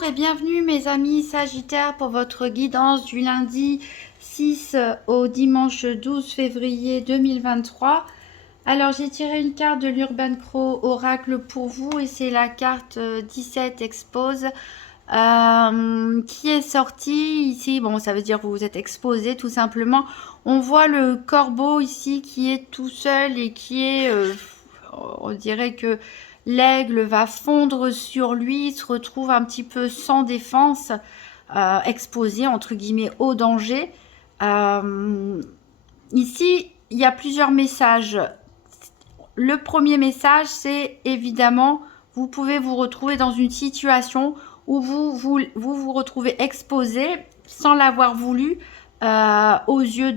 Bonjour et bienvenue mes amis Sagittaires pour votre guidance du lundi 6 au dimanche 12 février 2023. Alors j'ai tiré une carte de l'Urban Crow Oracle pour vous et c'est la carte 17 Expose qui est sortie ici. Bon, ça veut dire que vous vous êtes exposé tout simplement. On voit le corbeau ici qui est tout seul et qui est, on dirait que l'aigle va fondre sur lui, il se retrouve un petit peu sans défense, exposé entre guillemets au danger. Ici, il y a plusieurs messages. Le premier message, c'est évidemment, vous pouvez vous retrouver dans une situation où vous retrouvez exposé sans l'avoir voulu aux yeux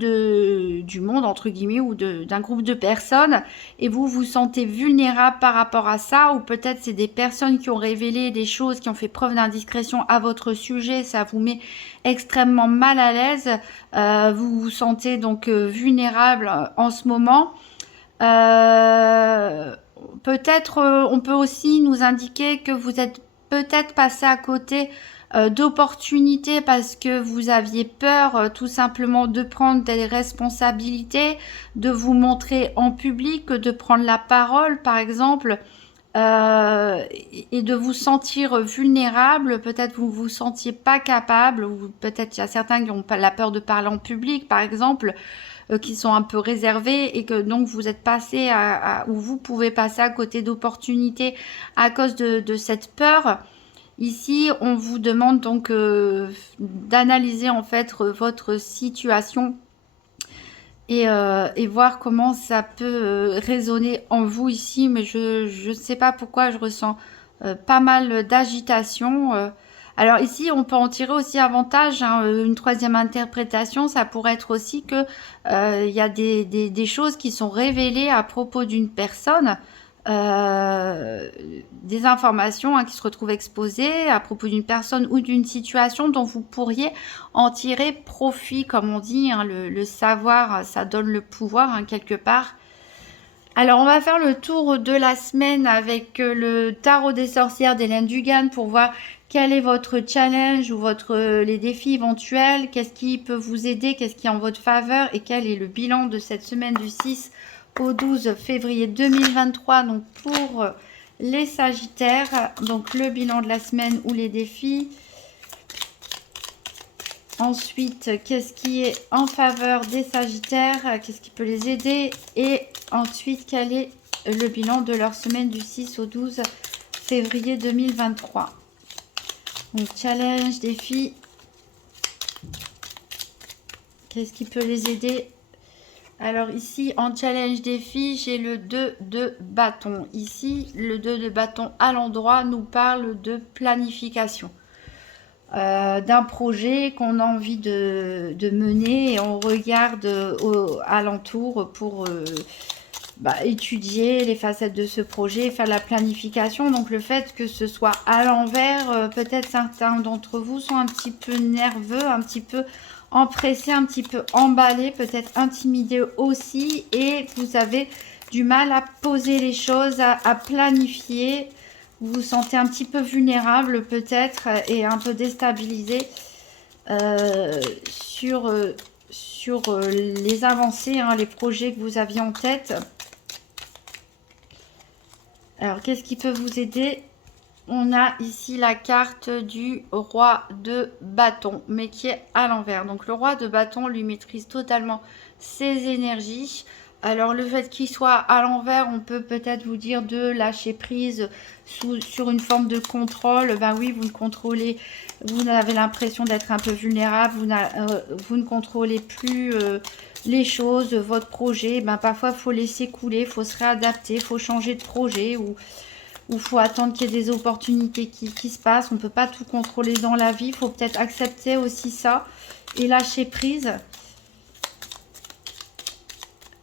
du monde, entre guillemets, ou d'un groupe de personnes, et vous vous sentez vulnérable par rapport à ça, ou peut-être c'est des personnes qui ont révélé des choses, qui ont fait preuve d'indiscrétion à votre sujet, ça vous met extrêmement mal à l'aise, vous vous sentez donc vulnérable en ce moment. Peut-être on peut aussi nous indiquer que vous êtes peut-être passé à côté d'opportunités parce que vous aviez peur tout simplement de prendre des responsabilités, de vous montrer en public, de prendre la parole par exemple, et de vous sentir vulnérable. Peut-être vous vous sentiez pas capable, ou peut-être il y a certains qui ont pas la peur de parler en public par exemple, qui sont un peu réservés et que donc vous êtes passé ou vous pouvez passer à côté d'opportunités à cause de cette peur. Ici, on vous demande donc d'analyser en fait votre situation et voir comment ça peut résonner en vous ici. Mais je ne sais pas pourquoi je ressens pas mal d'agitation. Alors ici, on peut en tirer aussi avantage, hein, une troisième interprétation, ça pourrait être aussi que y a des choses qui sont révélées à propos d'une personne, des informations, hein, qui se retrouvent exposées à propos d'une personne ou d'une situation dont vous pourriez en tirer profit, comme on dit, hein, le savoir, ça donne le pouvoir, hein, quelque part. Alors, on va faire le tour de la semaine avec le tarot des sorcières d'Hélène Dugan pour voir quel est votre challenge ou les défis éventuels, qu'est-ce qui peut vous aider, qu'est-ce qui est en votre faveur et quel est le bilan de cette semaine du 6 au 12 février 2023. Donc, pour les Sagittaires, donc le bilan de la semaine ou les défis. Ensuite, qu'est-ce qui est en faveur des Sagittaires? Qu'est-ce qui peut les aider? Et ensuite, quel est le bilan de leur semaine du 6 au 12 février 2023? Donc, challenge, défi. Qu'est-ce qui peut les aider? Alors ici, en challenge défi, j'ai le 2 de bâton. Ici, le 2 de bâton à l'endroit nous parle de planification. D'un projet qu'on a envie de mener et on regarde alentour pour étudier les facettes de ce projet, faire la planification. Donc le fait que ce soit à l'envers, peut-être certains d'entre vous sont un petit peu nerveux, un petit peu empressés, un petit peu emballés, peut-être intimidés aussi, et vous avez du mal à poser les choses, à planifier. Vous vous sentez un petit peu vulnérable peut-être et un peu déstabilisé sur les avancées, hein, les projets que vous aviez en tête. Alors, qu'est-ce qui peut vous aider? On a ici la carte du roi de bâton, mais qui est à l'envers. Donc, le roi de bâton, lui, maîtrise totalement ses énergies. Alors, le fait qu'il soit à l'envers, on peut peut-être vous dire de lâcher prise sur une forme de contrôle. Ben oui, vous ne contrôlez, vous avez l'impression d'être un peu vulnérable, vous ne contrôlez plus les choses, votre projet. Ben, parfois, il faut laisser couler, il faut se réadapter, il faut changer de projet ou il faut attendre qu'il y ait des opportunités qui se passent. On ne peut pas tout contrôler dans la vie. Il faut peut-être accepter aussi ça et lâcher prise.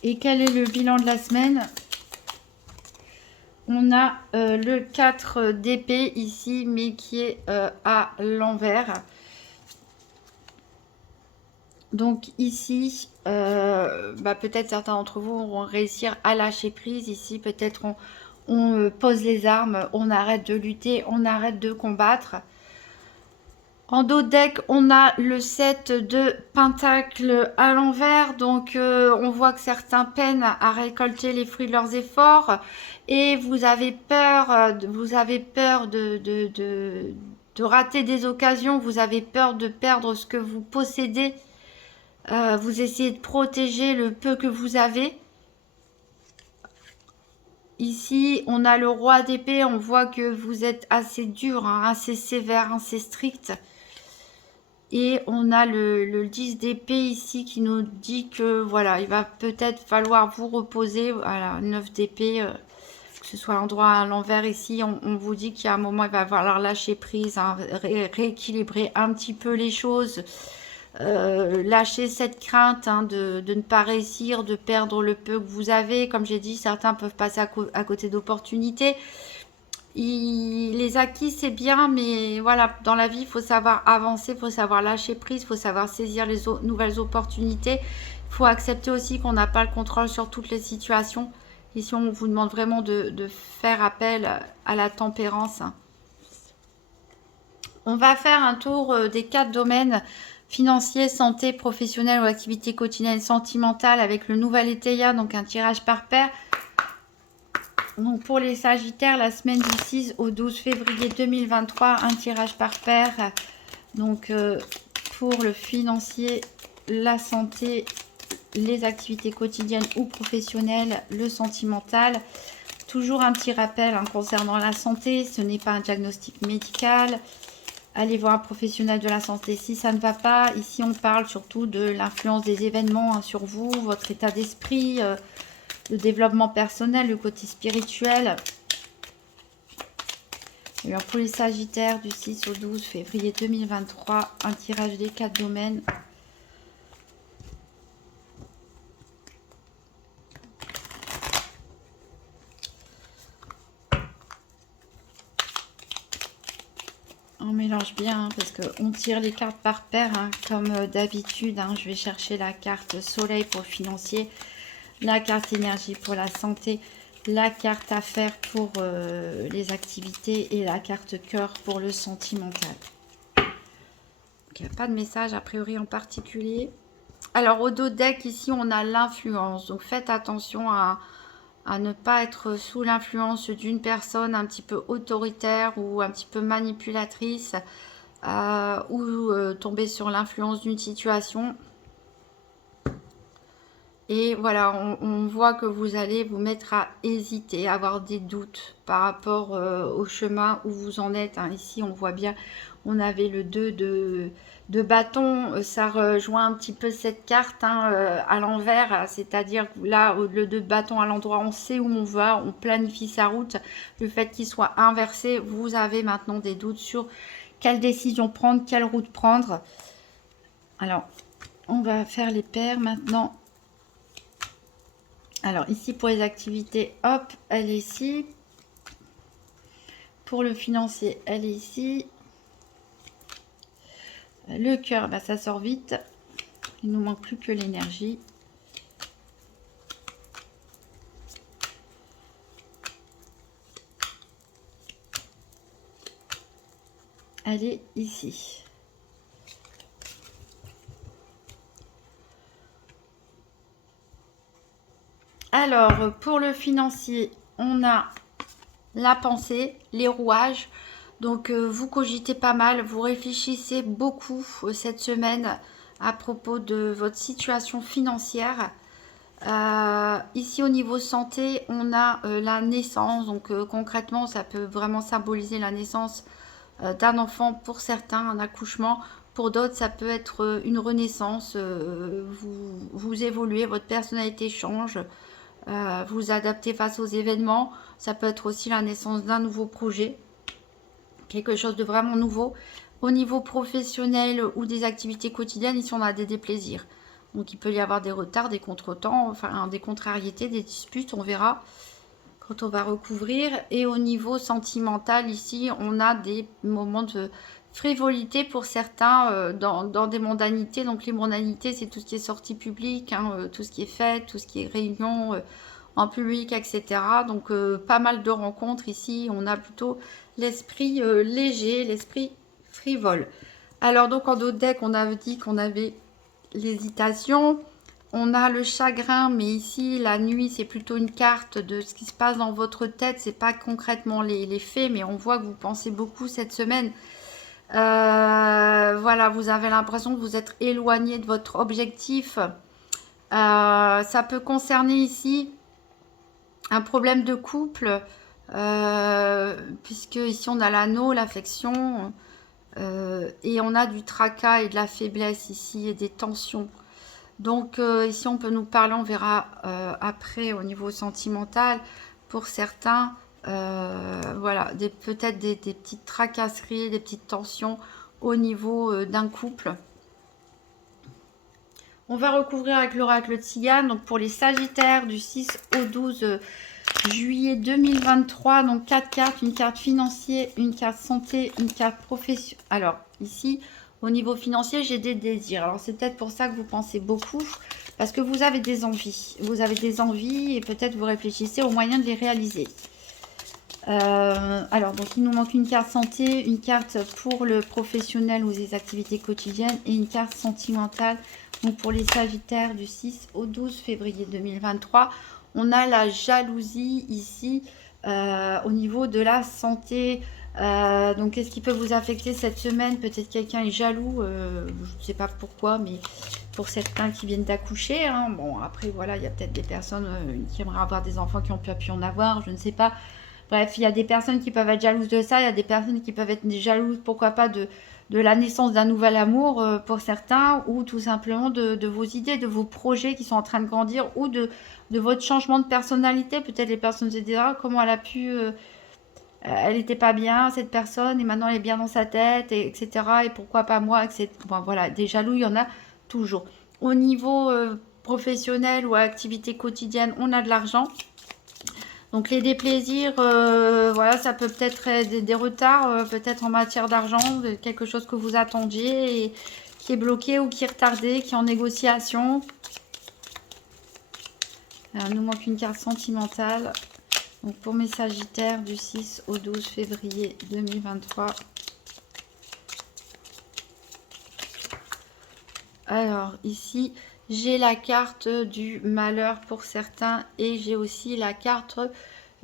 Et quel est le bilan de la semaine? On a le 4 d'épée ici, mais qui est à l'envers. Donc ici, peut-être certains d'entre vous vont réussir à lâcher prise. Ici, peut-être on pose les armes, on arrête de lutter, on arrête de combattre. En dos de deck, on a le 7 de Pentacle à l'envers. Donc, on voit que certains peinent à récolter les fruits de leurs efforts. Et vous avez peur, de rater des occasions. Vous avez peur de perdre ce que vous possédez. Vous essayez de protéger le peu que vous avez. Ici, on a le roi d'épée. On voit que vous êtes assez dur, hein, assez sévère, assez strict. Et on a le 10 d'épée ici qui nous dit que voilà, il va peut-être falloir vous reposer. Voilà, 9 d'épée, que ce soit à l'endroit à l'envers ici, on vous dit qu'il y a un moment, il va falloir lâcher prise, hein, rééquilibrer un petit peu les choses. Lâcher cette crainte, hein, de ne pas réussir, de perdre le peu que vous avez. Comme j'ai dit, certains peuvent passer à côté d'opportunités. Les acquis, c'est bien, mais voilà, dans la vie, il faut savoir avancer, il faut savoir lâcher prise, il faut savoir saisir les nouvelles opportunités. Il faut accepter aussi qu'on n'a pas le contrôle sur toutes les situations. Ici, on vous demande vraiment de faire appel à la tempérance. On va faire un tour des 4 domaines: financier, santé, professionnel ou activité quotidienne sentimentale, avec le nouvel étaya, donc un tirage par paire. Donc pour les Sagittaires, la semaine du 6 au 12 février 2023, un tirage par paire. Donc pour le financier, la santé, les activités quotidiennes ou professionnelles, le sentimental. Toujours un petit rappel, hein, concernant la santé, ce n'est pas un diagnostic médical. Allez voir un professionnel de la santé si ça ne va pas. Ici, on parle surtout de l'influence des événements, hein, sur vous, votre état d'esprit, le développement personnel, le côté spirituel. Et bien pour les Sagittaires, du 6 au 12 février 2023, un tirage des 4 domaines. On mélange bien, hein, parce qu'on tire les cartes par paire, hein, comme d'habitude. Hein. Je vais chercher la carte soleil pour le financier, la carte énergie pour la santé, la carte affaires pour les activités et la carte cœur pour le sentimental. Il n'y a pas de message a priori en particulier. Alors au dos deck ici on a l'influence, donc faites attention à ne pas être sous l'influence d'une personne un petit peu autoritaire ou un petit peu manipulatrice, ou tomber sur l'influence d'une situation. Et voilà, on voit que vous allez vous mettre à hésiter, à avoir des doutes par rapport au chemin où vous en êtes. Hein. Ici, on voit bien, on avait le 2 de bâton. Ça rejoint un petit peu cette carte, hein, à l'envers. C'est-à-dire là, le 2 de bâton à l'endroit, on sait où on va, on planifie sa route. Le fait qu'il soit inversé, vous avez maintenant des doutes sur quelle décision prendre, quelle route prendre. Alors, on va faire les paires maintenant. Alors ici pour les activités, hop, elle est ici. Pour le financier, elle est ici. Le cœur, bah, ça sort vite. Il nous manque plus que l'énergie. Elle est ici. Alors, pour le financier, on a la pensée, les rouages. Donc, vous cogitez pas mal, vous réfléchissez beaucoup cette semaine à propos de votre situation financière. Ici, au niveau santé, on a la naissance. Donc, concrètement, ça peut vraiment symboliser la naissance d'un enfant pour certains, un accouchement. Pour d'autres, ça peut être une renaissance. Vous évoluez, votre personnalité change. Vous adapter face aux événements. Ça peut être aussi la naissance d'un nouveau projet, quelque chose de vraiment nouveau. Au niveau professionnel ou des activités quotidiennes, ici on a des déplaisirs. Donc il peut y avoir des retards, des contretemps, enfin des contrariétés, des disputes, on verra quand on va recouvrir. Et au niveau sentimental, ici on a des moments de frivolité pour certains, dans des mondanités. Donc les mondanités, c'est tout ce qui est sortie publique, hein, tout ce qui est fête, tout ce qui est réunion en public, etc. Donc pas mal de rencontres ici. On a plutôt l'esprit léger, l'esprit frivole. Alors donc en dos de deck, on avait dit qu'on avait l'hésitation, on a le chagrin, mais ici la nuit c'est plutôt une carte de ce qui se passe dans votre tête, c'est pas concrètement les faits, mais on voit que vous pensez beaucoup cette semaine. Voilà, vous avez l'impression que vous êtes éloigné de votre objectif. Ça peut concerner ici un problème de couple, puisque ici on a l'anneau, l'affection, et on a du tracas et de la faiblesse ici et des tensions. Donc ici on peut nous parler, on verra après au niveau sentimental. Pour certains, voilà, peut-être des petites tracasseries, des petites tensions au niveau d'un couple. On va recouvrir avec l'oracle de Tzigane. Donc pour les Sagittaires du 6 au 12 juillet 2023, donc 4 cartes, une carte financière, une carte santé, une carte professionnelle. Alors ici, au niveau financier, j'ai des désirs. Alors c'est peut-être pour ça que vous pensez beaucoup, parce que vous avez des envies. Vous avez des envies et peut-être vous réfléchissez aux moyens de les réaliser. Alors donc il nous manque une carte santé, une carte pour le professionnel ou les activités quotidiennes et une carte sentimentale. Donc pour les Sagittaires du 6 au 12 février 2023, on a la jalousie ici au niveau de la santé. Donc qu'est-ce qui peut vous affecter cette semaine? Peut-être quelqu'un est jaloux, je ne sais pas pourquoi, mais pour certains qui viennent d'accoucher. Hein. Bon après voilà, il y a peut-être des personnes qui aimeraient avoir des enfants qui n'ont pas pu en avoir, je ne sais pas. Bref, il y a des personnes qui peuvent être jalouses de ça, il y a des personnes qui peuvent être jalouses, pourquoi pas, de la naissance d'un nouvel amour pour certains, ou tout simplement de vos idées, de vos projets qui sont en train de grandir, ou de votre changement de personnalité. Peut-être les personnes se disent, ah, comment elle a pu... elle n'était pas bien, cette personne, et maintenant elle est bien dans sa tête, et, etc. Et pourquoi pas moi, etc. Bon, voilà, des jaloux, il y en a toujours. Au niveau professionnel ou activité quotidienne, on a de l'argent. Donc les déplaisirs, voilà, ça peut peut-être être des retards, peut-être en matière d'argent, quelque chose que vous attendiez et qui est bloqué ou qui est retardé, qui est en négociation. Alors, il nous manque une carte sentimentale. Donc pour mes Sagittaires du 6 au 12 février 2023. Alors ici, j'ai la carte du malheur pour certains et j'ai aussi la carte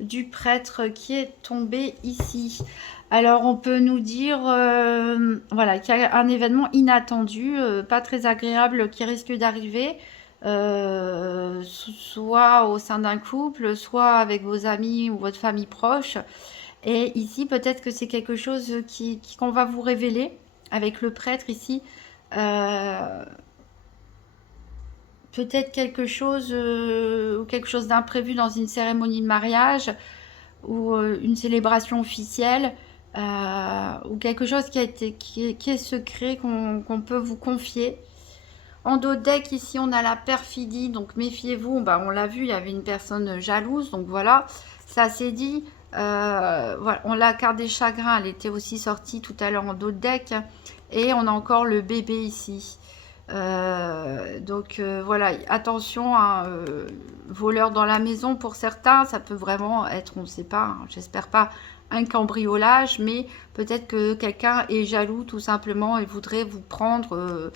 du prêtre qui est tombé ici. Alors on peut nous dire voilà, qu'il y a un événement inattendu, pas très agréable qui risque d'arriver, soit au sein d'un couple, soit avec vos amis ou votre famille proche. Et ici peut-être que c'est quelque chose qu'on va vous révéler avec le prêtre ici. Peut-être quelque chose ou quelque chose d'imprévu dans une cérémonie de mariage ou une célébration officielle ou quelque chose qui est secret qu'on peut vous confier. En dos de deck ici on a la perfidie, donc méfiez-vous. Bah, on l'a vu, il y avait une personne jalouse, donc voilà, ça c'est dit. Voilà, on la carte des chagrins, elle était aussi sortie tout à l'heure en dos de deck et on a encore le bébé ici. Donc voilà, attention, hein, voleur dans la maison pour certains, ça peut vraiment être, on ne sait pas, hein, j'espère pas un cambriolage, mais peut-être que quelqu'un est jaloux tout simplement et voudrait vous prendre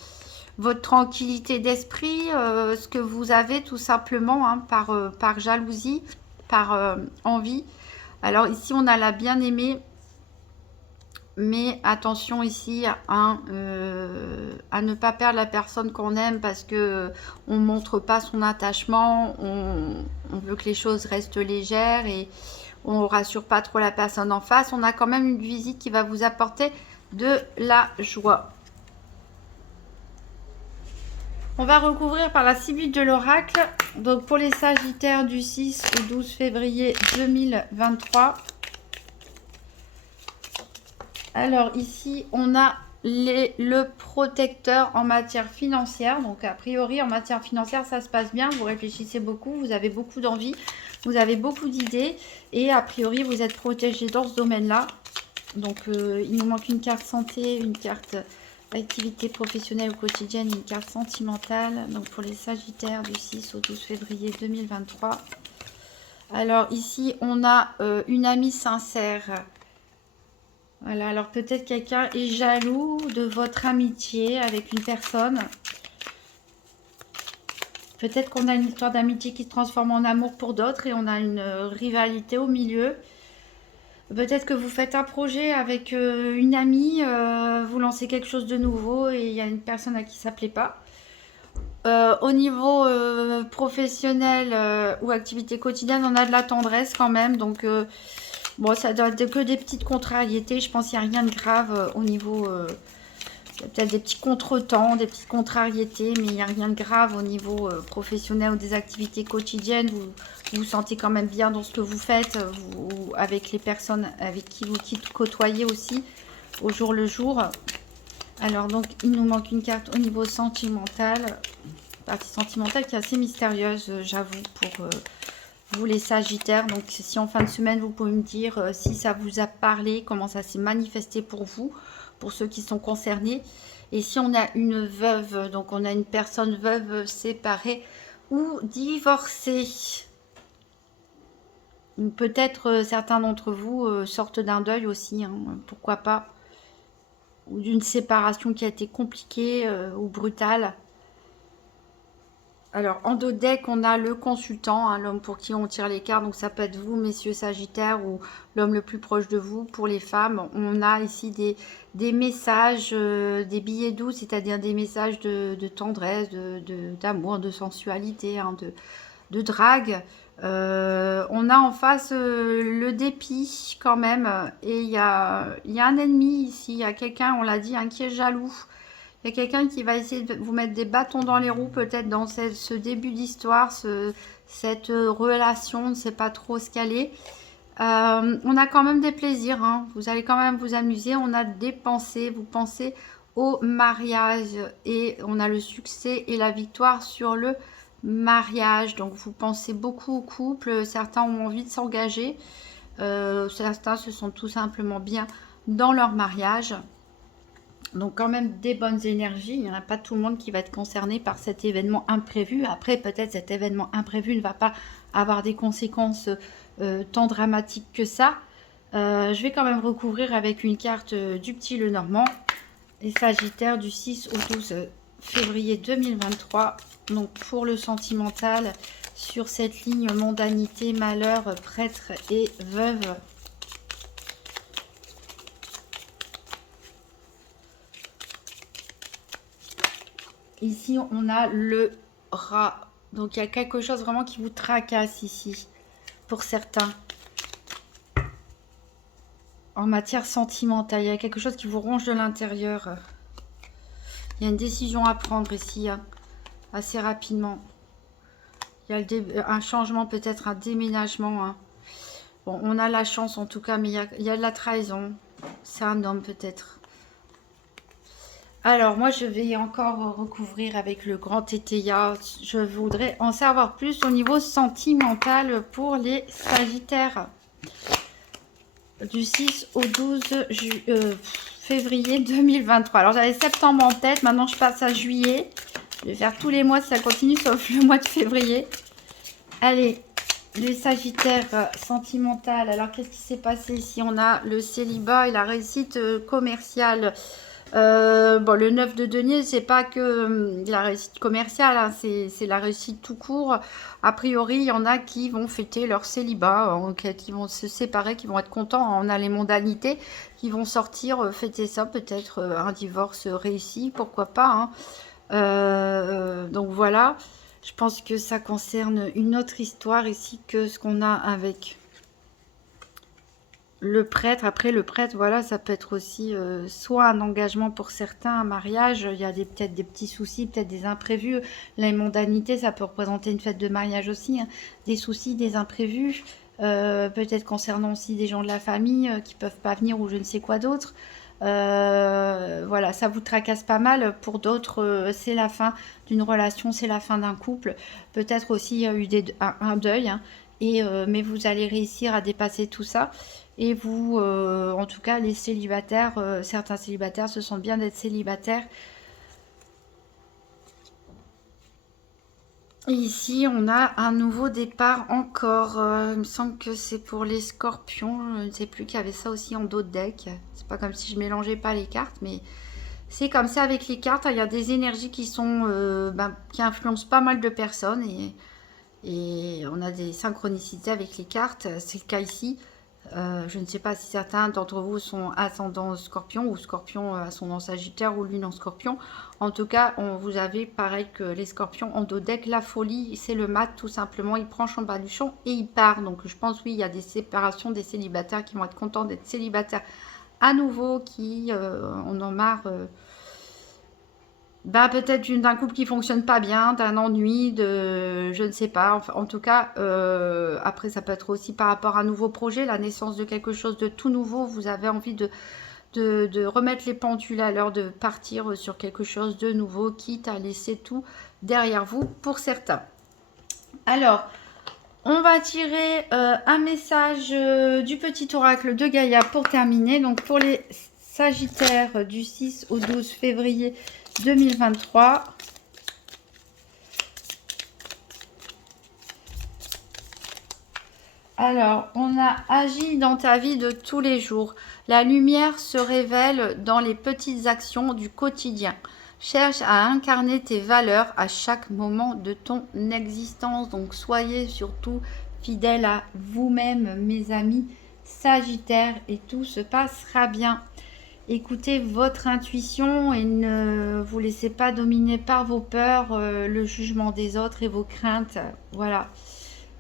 votre tranquillité d'esprit, ce que vous avez tout simplement hein, par jalousie, par envie. Alors ici on a la bien-aimée. Mais attention ici à ne pas perdre la personne qu'on aime parce que on montre pas son attachement, on veut que les choses restent légères et on rassure pas trop la personne en face. On a quand même une visite qui va vous apporter de la joie. On va recouvrir par la cible de l'oracle. Donc pour les Sagittaires du 6 au 12 février 2023. Alors ici, on a le protecteur en matière financière. Donc a priori, en matière financière, ça se passe bien. Vous réfléchissez beaucoup, vous avez beaucoup d'envie, vous avez beaucoup d'idées. Et a priori, vous êtes protégé dans ce domaine-là. Donc il nous manque une carte santé, une carte activité professionnelle ou quotidienne, une carte sentimentale. Donc pour les Sagittaires du 6 au 12 février 2023. Alors ici, on a une amie sincère. Voilà, alors peut-être quelqu'un est jaloux de votre amitié avec une personne. Peut-être qu'on a une histoire d'amitié qui se transforme en amour pour d'autres et on a une rivalité au milieu. Peut-être que vous faites un projet avec une amie, vous lancez quelque chose de nouveau et il y a une personne à qui ça plaît pas. Au niveau professionnel ou activité quotidienne, on a de la tendresse quand même. Donc, bon, ça doit être que des petites contrariétés. Je pense qu'il n'y a rien de grave au niveau. Il y a peut-être des petits contretemps, des petites contrariétés, mais il n'y a rien de grave au niveau professionnel ou des activités quotidiennes. Vous vous sentez quand même bien dans ce que vous faites, avec les personnes avec qui vous côtoyez aussi au jour le jour. Alors, donc, il nous manque une carte au niveau sentimental. Partie sentimentale qui est assez mystérieuse, j'avoue, pour vous les Sagittaires. Donc si en fin de semaine vous pouvez me dire si ça vous a parlé, comment ça s'est manifesté pour vous, pour ceux qui sont concernés. Et si on a une veuve, donc on a une personne veuve séparée ou divorcée. Peut-être certains d'entre vous sortent d'un deuil aussi, hein, pourquoi pas. Ou d'une séparation qui a été compliquée ou brutale. Alors, en dos deck, on a le consultant, hein, l'homme pour qui on tire les cartes. Donc, ça peut être vous, messieurs Sagittaires, ou l'homme le plus proche de vous. Pour les femmes, on a ici des messages, des billets doux, c'est-à-dire des messages de tendresse, d'amour, de sensualité, hein, de drague. On a en face le dépit quand même. Et il y a un ennemi ici. Il y a quelqu'un, on l'a dit, hein, qui est jaloux. Il y a quelqu'un qui va essayer de vous mettre des bâtons dans les roues, peut-être dans ce début d'histoire, cette relation, on ne sait pas trop ce qu'elle est. On a quand même des plaisirs, hein. Vous allez quand même vous amuser. On a des pensées, vous pensez au mariage et on a le succès et la victoire sur le mariage. Donc vous pensez beaucoup au couple, certains ont envie de s'engager, certains se sont tout simplement bien dans leur mariage. Donc quand même des bonnes énergies. Il n'y en a pas tout le monde qui va être concerné par cet événement imprévu. Après, peut-être cet événement imprévu ne va pas avoir des conséquences tant dramatiques que ça. Je vais quand même recouvrir avec une carte du petit Lenormand. Les Sagittaires du 6 au 12 février 2023. Donc pour le sentimental, sur cette ligne mondanité, malheur, prêtre et veuve. Ici, on a le rat. Donc, il y a quelque chose vraiment qui vous tracasse ici, pour certains. En matière sentimentale, il y a quelque chose qui vous ronge de l'intérieur. Il y a une décision à prendre ici, hein, assez rapidement. Il y a un changement, peut-être un déménagement. Hein. Bon, on a la chance en tout cas, mais il y a de la trahison. C'est un homme peut-être. Alors, moi, je vais encore recouvrir avec le grand tétéia. Je voudrais en savoir plus au niveau sentimental pour les Sagittaires. Du 6 au 12 février 2023. Alors, j'avais septembre en tête. Maintenant, je passe à juillet. Je vais faire tous les mois si ça continue, sauf le mois de février. Allez, les Sagittaires sentimentales. Alors, qu'est-ce qui s'est passé ici? On a le célibat et la réussite commerciale. Bon, le 9 de denier, c'est pas que la réussite commerciale, hein, c'est la réussite tout court. A priori, il y en a qui vont fêter leur célibat, qui vont se séparer, qui vont être contents. On a les mondanités qui vont sortir, fêter ça, peut-être un divorce réussi, pourquoi pas. Hein. Donc voilà, je pense que ça concerne une autre histoire ici que ce qu'on a avec le prêtre. Après, le prêtre, voilà, ça peut être aussi soit un engagement pour certains, un mariage. Il y a peut-être des petits soucis, peut-être des imprévus. La mondanité, ça peut représenter une fête de mariage aussi. Hein. Des soucis, des imprévus. Peut-être concernant aussi des gens de la famille qui peuvent pas venir ou je ne sais quoi d'autre. Voilà, ça vous tracasse pas mal. Pour d'autres, c'est la fin d'une relation, c'est la fin d'un couple. Peut-être aussi il y a eu un deuil. Hein, mais vous allez réussir à dépasser tout ça. Et vous, en tout cas, les célibataires, certains célibataires se sentent bien d'être célibataires. Et ici, on a un nouveau départ encore. Il me semble que c'est pour les scorpions. Je ne sais plus qu'il y avait ça aussi en dos de deck. C'est pas comme si je mélangeais pas les cartes, mais c'est comme ça avec les cartes. Il y a des énergies qui sont, qui influencent pas mal de personnes et on a des synchronicités avec les cartes. C'est le cas ici. Je ne sais pas si certains d'entre vous sont ascendant scorpion ou scorpion ascendant sagittaire ou lune en scorpion. En tout cas, vous avez pareil que les scorpions en dos deck, la folie, c'est le mat tout simplement. Il prend champ baluchon et il part. Donc je pense oui, il y a des séparations des célibataires qui vont être contents d'être célibataires à nouveau, qui en ont marre. Bah, peut-être d'un couple qui fonctionne pas bien, d'un ennui, de je ne sais pas. Enfin, en tout cas, après ça peut être aussi par rapport à un nouveau projet, la naissance de quelque chose de tout nouveau. Vous avez envie de remettre les pendules à l'heure, de partir sur quelque chose de nouveau, quitte à laisser tout derrière vous pour certains. Alors, on va tirer un message du petit oracle de Gaïa pour terminer. Donc pour les Sagittaires du 6 au 12 février 2023. Alors, on a agi dans ta vie de tous les jours. La lumière se révèle dans les petites actions du quotidien. Cherche à incarner tes valeurs à chaque moment de ton existence. Donc, soyez surtout fidèles à vous-même, mes amis Sagittaires, et tout se passera bien. Écoutez votre intuition et ne vous laissez pas dominer par vos peurs, le jugement des autres et vos craintes. Voilà.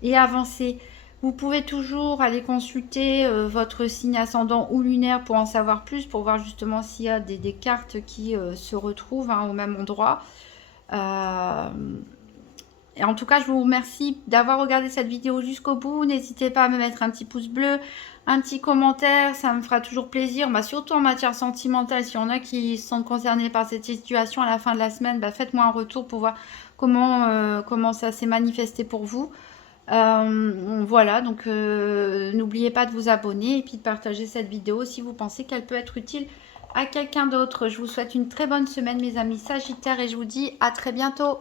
Et avancez. Vous pouvez toujours aller consulter votre signe ascendant ou lunaire pour en savoir plus, pour voir justement s'il y a des cartes qui se retrouvent au même endroit. Et en tout cas, je vous remercie d'avoir regardé cette vidéo jusqu'au bout. N'hésitez pas à me mettre un petit pouce bleu, un petit commentaire, ça me fera toujours plaisir. Surtout en matière sentimentale, s'il y en a qui sont concernés par cette situation à la fin de la semaine, faites-moi un retour pour voir comment ça s'est manifesté pour vous. Voilà, donc n'oubliez pas de vous abonner et puis de partager cette vidéo si vous pensez qu'elle peut être utile à quelqu'un d'autre. Je vous souhaite une très bonne semaine, mes amis Sagittaires, et je vous dis à très bientôt.